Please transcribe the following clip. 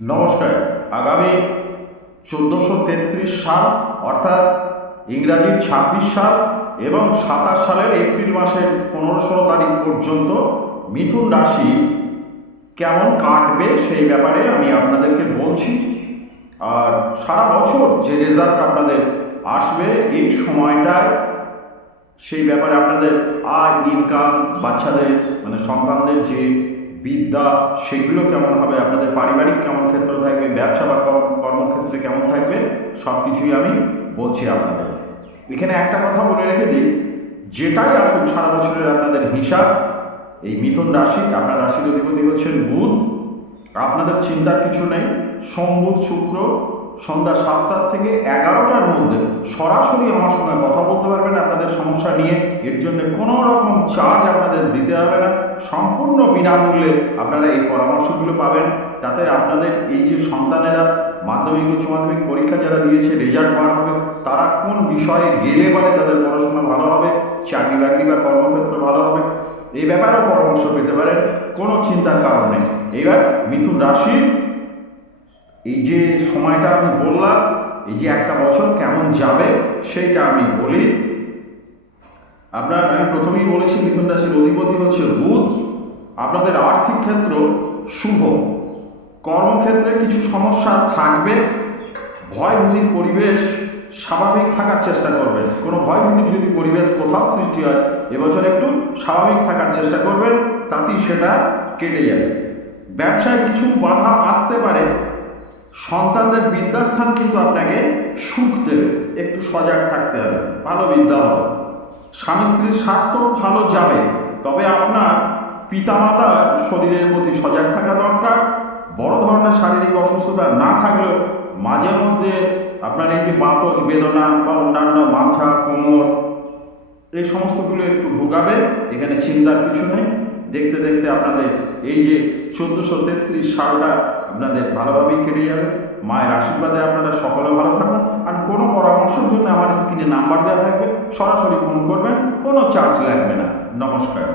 নমস্কার। আগামী 1433 সাল অর্থাৎ ইংরাজির 26 সাল এবং 27 সালের এপ্রিল মাসের 15-16 তারিখ পর্যন্ত মিথুন রাশি কেমন কাটবে সেই ব্যাপারে আমি আপনাদেরকে বলছি। আর সারা বছর যে রেজাল্ট আপনাদের আসবে এই সময়টায় সেই ব্যাপারে আপনাদের আয়, ইনকাম, বাচ্চাদের মানে সন্তানদের যে বিদ্যা সেগুলো কেমন হবে, আপনাদের পারিবারিক কেমন ক্ষেত্র থাকবে, ব্যবসা বা কর্মক্ষেত্রে কেমন থাকবে, সব কিছুই আমি বলছি আপনাদের। এখানে একটা কথা বলে রেখে দিই, যেটাই আসুক সারা বছরের আপনাদের হিসাব, এই মিথুন রাশি, আপনার রাশির অধিপতি হচ্ছেন বুধ। আপনাদের চিন্তার কিছু নেই। সোম, বুধ, শুক্র সন্ধ্যা 7টা থেকে 11টার মধ্যে সরাসরি আমার সঙ্গে কথা বলতে পারবেন আপনাদের সমস্যা নিয়ে। এর জন্য কোনো রকম চার্জ আপনাদের দিতে হবে না, সম্পূর্ণ বিনামূল্যে আপনারা এই পরামর্শগুলো পাবেন। তাতে আপনাদের এই যে সন্তানেরা মাধ্যমিক উচ্চ মাধ্যমিক পরীক্ষা যারা দিয়েছে রেজাল্ট বার হবে, তারা কোন বিষয়ে গেলে পারে তাদের পড়াশোনা ভালো হবে, চাকরি বাকরি বা কর্মক্ষেত্র ভালো হবে, এই ব্যাপারেও পরামর্শ পেতে পারেন। কোনো চিন্তার কারণ নেই। এবার মিথুন রাশির এই যে সময়টা আমি বললাম, এই যে একটা বছর কেমন যাবে সেইটা আমি বলি। আমি প্রথমেই বলেছি মিথুন রাশির অধিপতি হচ্ছে বুধ। আপনাদের আর্থিক ক্ষেত্র শুভ, কর্মক্ষেত্রে কিছু সমস্যা থাকবে, ভয়ভীতির পরিবেশ স্বাভাবিক থাকার চেষ্টা করবেন। কোনো ভয়ভীতির যদি পরিবেশ কোথাও সৃষ্টি হয় এবছর একটু স্বাভাবিক থাকার চেষ্টা করবেন, তাতেই সেটা কেটে যাবে। ব্যবসায় কিছু বাধা আসতে পারে, সন্তানদের বিদ্যাস্থান কিন্তু আপনাকে সুখ দেবে, একটু সজাগ থাকতে হবে, ভালো বিদ্যা হবে। স্বামী স্ত্রীর স্বাস্থ্য ভালো যাবে, তবে আপনার পিতামাতার শরীরের প্রতি সজাগ থাকা দরকার। বড় ধরনের শারীরিক অসুস্থতা না থাকলেও মাঝে মধ্যে আপনার এই যে বাতজ বেদনা বা অন্যান্য মাথা, কোমর, এই সমস্তগুলো একটু ভোগাবে। এখানে চিন্তার কিছু নেই। দেখতে দেখতে আপনাদের এই যে 1433 সালটা আপনাদের ভালোভাবেই কেটে যাবে। মায়ের আশীর্বাদে আপনারা সকলে ভালো থাকুন। আর কোনো পরামর্শের জন্য আমার স্ক্রিনে নাম্বার দেওয়া থাকবে, সরাসরি ফোন করবেন, কোনো চার্জ লাগবে না। নমস্কার।